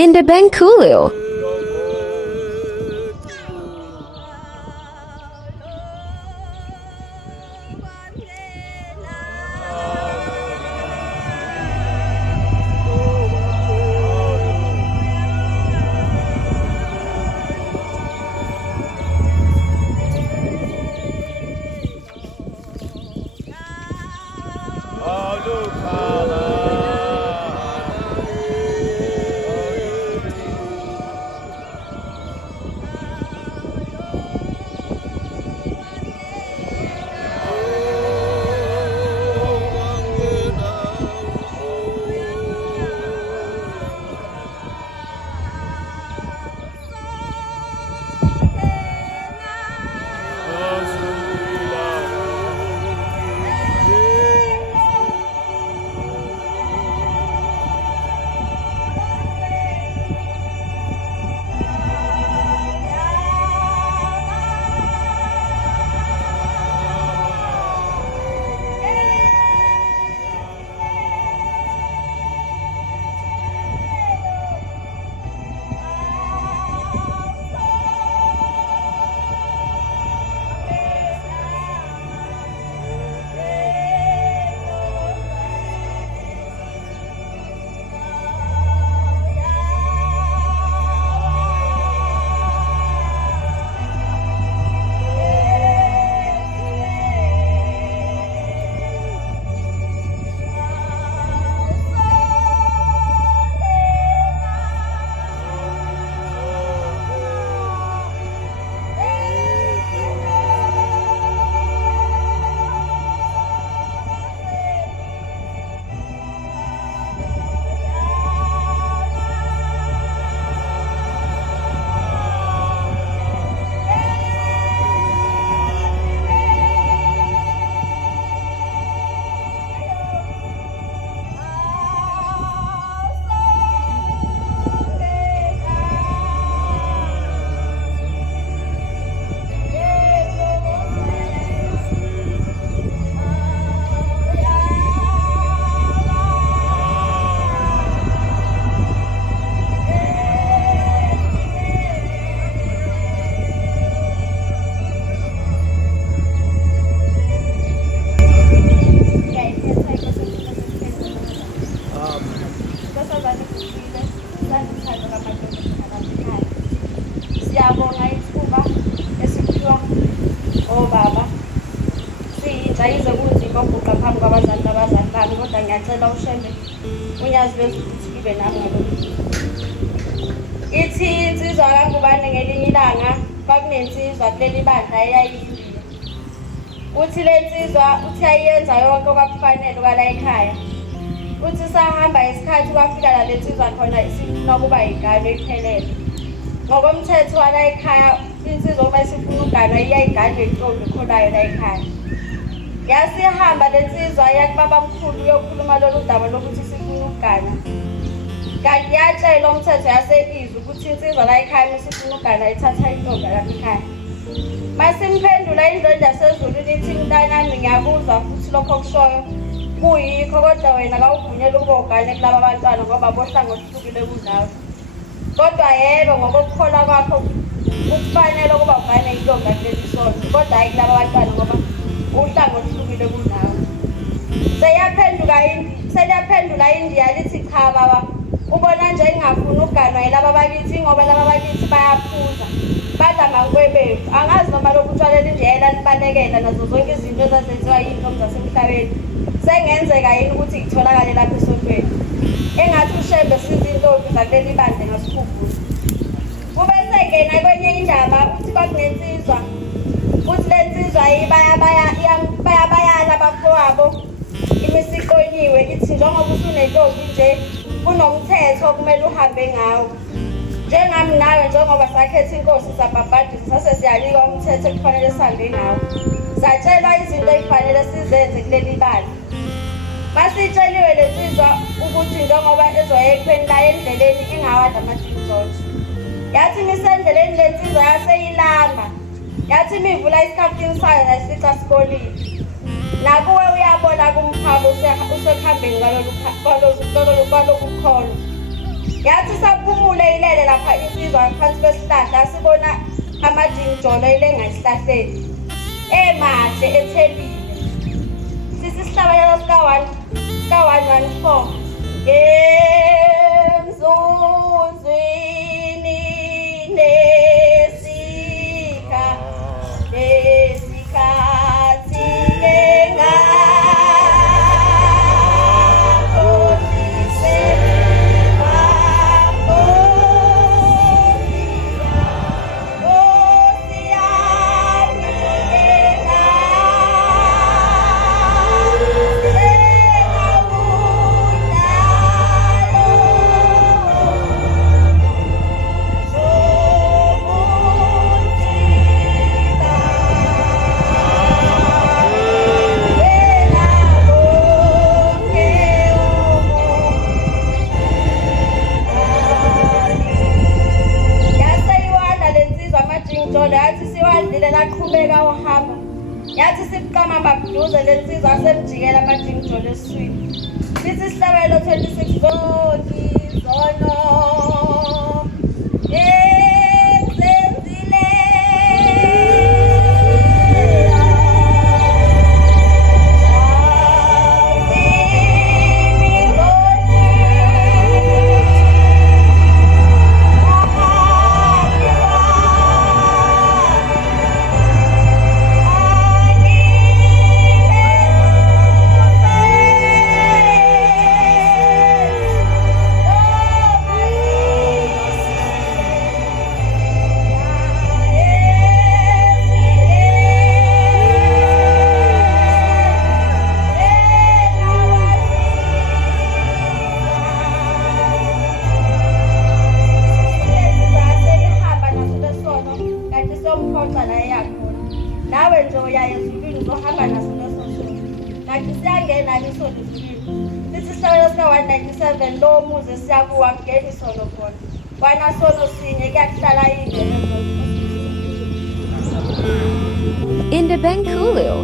In the Bengkulu. Siyabonga ithuba esiphiwa obaba. Siyize kunzima ukuguqa phambi kwabazali bami, kodwa ngiyacela ushembe unyazi lwezukuthi libe nami ngalolu. Ithi insizwa kaNgubane ngelinye ilanga kwakunensizwa kuleli bandla eyayiyindiya. Uthi le nsizwa uthi yayiyenza yonke okwakufanele kwala ekhaya. Uthi sahamba isikhathi kwafika la le nsizwa khona isifuna ukuba yingane ephelele. Ngokomthetho wala ekhaya insizwa uma isifuna ugana iyayigana intombi kholayo la ekhaya. Yasihamba le nsizwa yakubabamkhulu yokukhuluma lolu daba lokuthi sifuna ukugana. Kanti yatshela umthetho yaseyizwa ukuthi insizwa la ekhaya isifuna ugana ithatha intombi lapha ekhaya. Masimphendula indlovu yasezulu lithi mntanami ngiyabuza futhi lokho kushoyo kuyikho, kodwa wena kawuvunyelwe ukuba ugane kulaba abantwana ngoba bohlanga oluhlukile kunawe. Kodwa yebo, ngokukholwa kwakho kufanele ukuba ugane intombi kuleli sonto, kodwa hayi kulaba abantwana ngoba uhlanga oluhlukile kunawe. Seliyaphendula indiya lithi cha baba, ubona nje ngingafuni ukuganwa yilaba bakithi ngoba laba bakithi bayaphuza, badla ngankwebevu. Angazi noma lokhu utshwala lindiya elalibalekela nazo zonke izinto ezazenziwa yintombi zasemhlabeni sengenzeka yini ukuthi ngitholakale lapha esontweni. Engathi ushembe sizintombi zakuleli bandla ngasikhumbula. Kube sengena kwenye indaba uthi kwakunensizwa. Uthi le nsizwa bayala bafowabo imisiqonyiwe ithi njengoba usunentombi nje kunomthetho okumele uhambe ngawo. Njengami nawe njengoba sakhetha inkosi sabhabhadisa sase siyanika umthetho ekufanele sihambe ngawo. Satshelwa izinto ezifanele sizenze kuleli bandla. Masitsheliwe le nsizwa ukuthi njengoba ezoyekhweni la endleleni ingawadla amadinzonto. Yathi misendleleni le nsizwa yaseyilamba. Yathi mivula isikhathini sayo yasica sikolile. Nakuwe uyabona kumkhabo usekuhambeni kwalolu kholo. Yathi saphumule ilele lapha insizwa phansi kwesihlahla sibona amajingjolo ilenga esihlahleni emahle ethelile. Sisihlabelelo sika-114 emzuzwini nesikhathi engakhohlise Nkosi yami yathi siwadlile laqhubeka uhamba. Yathi sibuqama mabuduze lensizwa asemjikela amajingjolo eswini. Sithi isihlabelelo 26 zono ezenzile nawe nje uyaye ezulwini uzohamba naso leso sono. Nathi siyangena isono ezulwini. Sithi isihlabelelo sika-197 lo muzi siyakuwa kungena isono khona. Kwanasono sinye kuyakuhlala ingene. Indebenkulio.